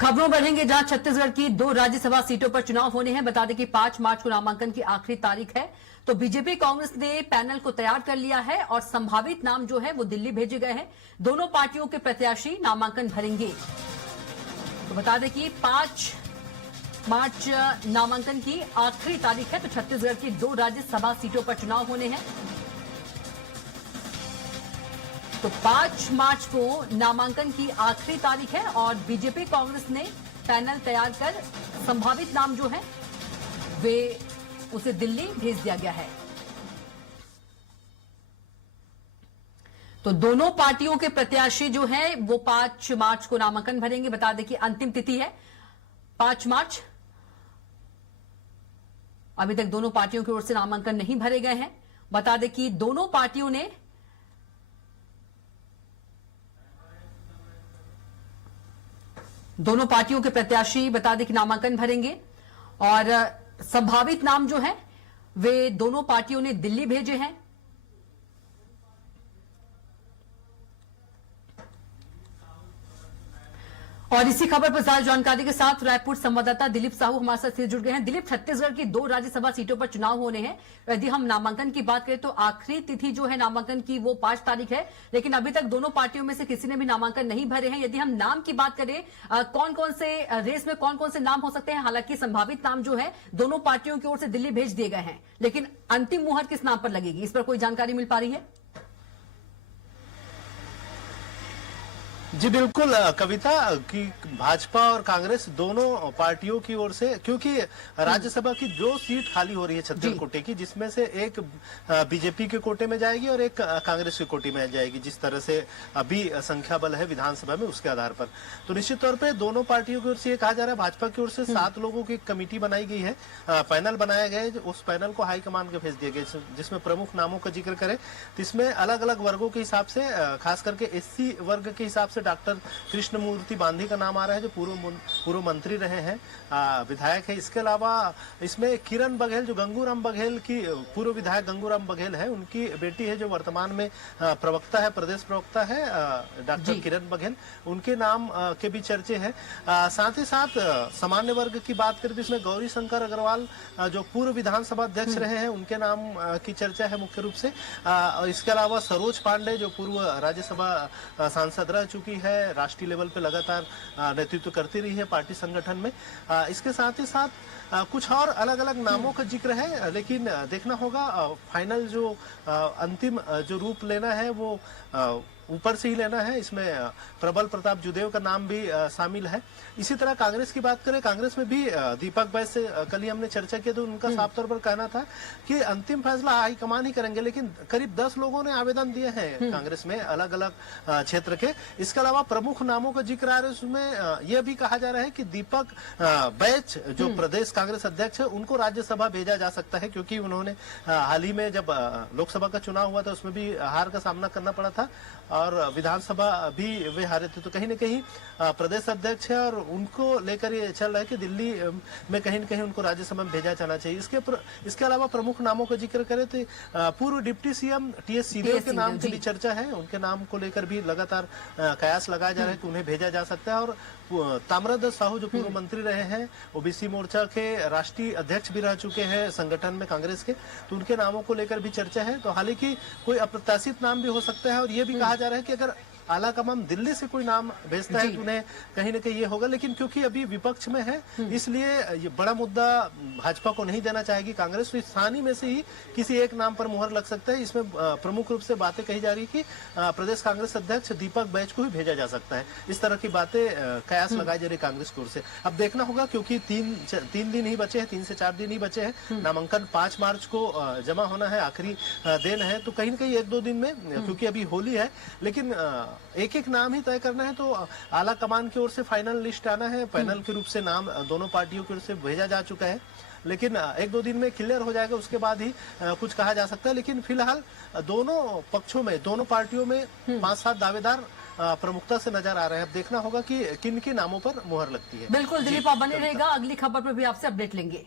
खबरों बढ़ेंगे जहां छत्तीसगढ़ की 2 राज्यसभा सीटों पर चुनाव होने हैं। बता दें कि 5 मार्च को नामांकन की आखिरी तारीख है। तो बीजेपी कांग्रेस ने पैनल को तैयार कर लिया है और संभावित नाम जो है वो दिल्ली भेजे गए हैं। दोनों पार्टियों के प्रत्याशी नामांकन भरेंगे। तो बता दें कि 5 मार्च नामांकन की आखिरी तारीख है। तो छत्तीसगढ़ की 2 राज्यसभा सीटों पर चुनाव होने हैं। तो 5 मार्च को नामांकन की आखिरी तारीख है और बीजेपी कांग्रेस ने पैनल तैयार कर संभावित नाम जो है वे उसे दिल्ली भेज दिया गया है। तो दोनों पार्टियों के प्रत्याशी जो हैं वो 5 मार्च को नामांकन भरेंगे। बता दें कि अंतिम तिथि है 5 मार्च। अभी तक दोनों पार्टियों की ओर से नामांकन नहीं भरे गए हैं। बता दें कि दोनों पार्टियों के प्रत्याशी बता दें कि नामांकन भरेंगे और संभावित नाम जो है वे दोनों पार्टियों ने दिल्ली भेजे हैं। और इसी खबर पर ज्यादा जानकारी के साथ रायपुर संवाददाता दिलीप साहू हमारे साथ जुड़ गए हैं। दिलीप, छत्तीसगढ़ की 2 राज्यसभा सीटों पर चुनाव होने हैं। यदि हम नामांकन की बात करें तो आखिरी तिथि जो है नामांकन की वो 5 तारीख है, लेकिन अभी तक दोनों पार्टियों में से किसी ने भी नामांकन नहीं भरे हैं। यदि हम नाम की बात करें, कौन कौन से रेस में कौन कौन से नाम हो सकते हैं? हालांकि संभावित नाम जो है दोनों पार्टियों की ओर से दिल्ली भेज दिए गए हैं, लेकिन अंतिम मुहर किस नाम पर लगेगी, इस पर कोई जानकारी मिल पा रही है? जी बिल्कुल कविता, कि भाजपा और कांग्रेस दोनों पार्टियों की ओर से, क्योंकि राज्यसभा की 2 सीट खाली हो रही है छत्तीसगढ़ कोटे की, जिसमें से एक बीजेपी के कोटे में जाएगी और एक कांग्रेस के कोटे में जाएगी। जिस तरह से अभी संख्या बल है विधानसभा में उसके आधार पर, तो निश्चित तौर पर दोनों पार्टियों की ओर से ये कहा जा रहा है, भाजपा की ओर से 7 लोगों की कमेटी बनाई गई है, पैनल बनाया गया है। उस पैनल को हाईकमान को भेज दिया गया, जिसमें प्रमुख नामों का जिक्र करें तो इसमें अलग अलग वर्गों के हिसाब से, खास करके एससी वर्ग के हिसाब से डॉक्टर कृष्णमूर्ति बांधी का नाम आ रहा है, जो पूर्व मंत्री रहे हैं, विधायक है। इसके अलावा इसमें किरण बघेल, जो गंगूराम बघेल की पूर्व विधायक गंगूराम बघेल है, उनकी बेटी है जो वर्तमान में प्रवक्ता है, प्रदेश प्रवक्ता है, डॉक्टर किरण बघेल, उनके नाम के भी चर्चे हैं। साथ ही साथ सामान्य वर्ग की बात करें तो इसमें गौरी शंकर अग्रवाल, जो पूर्व विधानसभा अध्यक्ष रहे हैं, उनके नाम की चर्चा है मुख्य रूप से। इसके अलावा सरोज पांडे, जो पूर्व राज्यसभा सांसद रह चुकी है, राष्ट्रीय लेवल पे लगातार नेतृत्व करती रही है पार्टी संगठन में। इसके साथ ही साथ कुछ और अलग अलग नामों का जिक्र है, लेकिन देखना होगा फाइनल जो अंतिम जो रूप लेना है वो ऊपर से ही लेना है। इसमें प्रबल प्रताप जुदेव का नाम भी शामिल है। इसी तरह कांग्रेस की बात करें, कांग्रेस में भी दीपक बैज से कल ही हमने चर्चा की तो उनका साफ तौर पर कहना था कि अंतिम फैसला हाईकमान ही करेंगे, लेकिन करीब 10 लोगों ने आवेदन दिए हैं कांग्रेस में अलग अलग क्षेत्र के। इसके अलावा प्रमुख नामों का जिक्र आ रहा है, उसमें यह भी कहा जा रहा है कि दीपक बैज, जो प्रदेश कांग्रेस अध्यक्ष है, उनको राज्यसभा भेजा जा सकता है, क्योंकि उन्होंने हाल ही में जब लोकसभा का चुनाव हुआ था उसमें भी हार का सामना करना पड़ा था और विधानसभा भी वे हारे थे। तो कहीं न कहीं प्रदेश अध्यक्ष है और उनको लेकर ये चल रहा है कि दिल्ली में कहीं न कहीं उनको राज्यसभा में भेजा जाना चाहिए। इसके अलावा प्रमुख नामों का जिक्र करें तो पूर्व डिप्टी सीएम टीएस सिंहदेव के नाम की भी चर्चा है। उनके नाम को लेकर भी लगातार कयास लगाया जा रहा है कि उन्हें भेजा जा सकता है। और ताम्रध्वज साहू, जो पूर्व मंत्री रहे हैं, ओबीसी मोर्चा के राष्ट्रीय अध्यक्ष भी रह चुके हैं संगठन में कांग्रेस के, तो उनके नामों को लेकर भी चर्चा है। तो हालांकि कोई अप्रत्याशित नाम भी हो सकता है और ये भी कहा जा रहा है कि अगर आला कमान दिल्ली से कोई नाम भेजता है तो उन्हें कहीं न कहीं ये होगा, लेकिन क्योंकि अभी विपक्ष में है इसलिए ये बड़ा मुद्दा भाजपा को नहीं देना चाहेगी कांग्रेस। तो स्थानीय में से ही किसी एक नाम पर मुहर लग सकता है। इसमें प्रमुख रूप से बातें कही जा रही है कि प्रदेश कांग्रेस अध्यक्ष दीपक बैज को ही भेजा जा सकता है। इस तरह की बातें कयास लगाई जा रही कांग्रेस की ओर से। अब देखना होगा, क्योंकि 3 दिन ही बचे हैं, 3 से 4 दिन ही बचे हैं। नामांकन 5 मार्च को जमा होना है, आखिरी दिन है। तो कहीं न कहीं 1-2 दिन में, क्योंकि अभी होली है, लेकिन एक एक नाम ही तय करना है। तो आला कमान की ओर से फाइनल लिस्ट आना है, पैनल के रूप से नाम दोनों पार्टियों की ओर से भेजा जा चुका है, लेकिन 1-2 दिन में क्लियर हो जाएगा, उसके बाद ही कुछ कहा जा सकता है। लेकिन फिलहाल दोनों पक्षों में, दोनों पार्टियों में 5-7 दावेदार प्रमुखता से नजर आ रहे हैं। अब देखना होगा कि किन के नामों पर मुहर लगती है। बिल्कुल दिलीप, आप बने रहेगा, अगली खबर पर भी आपसे अपडेट लेंगे।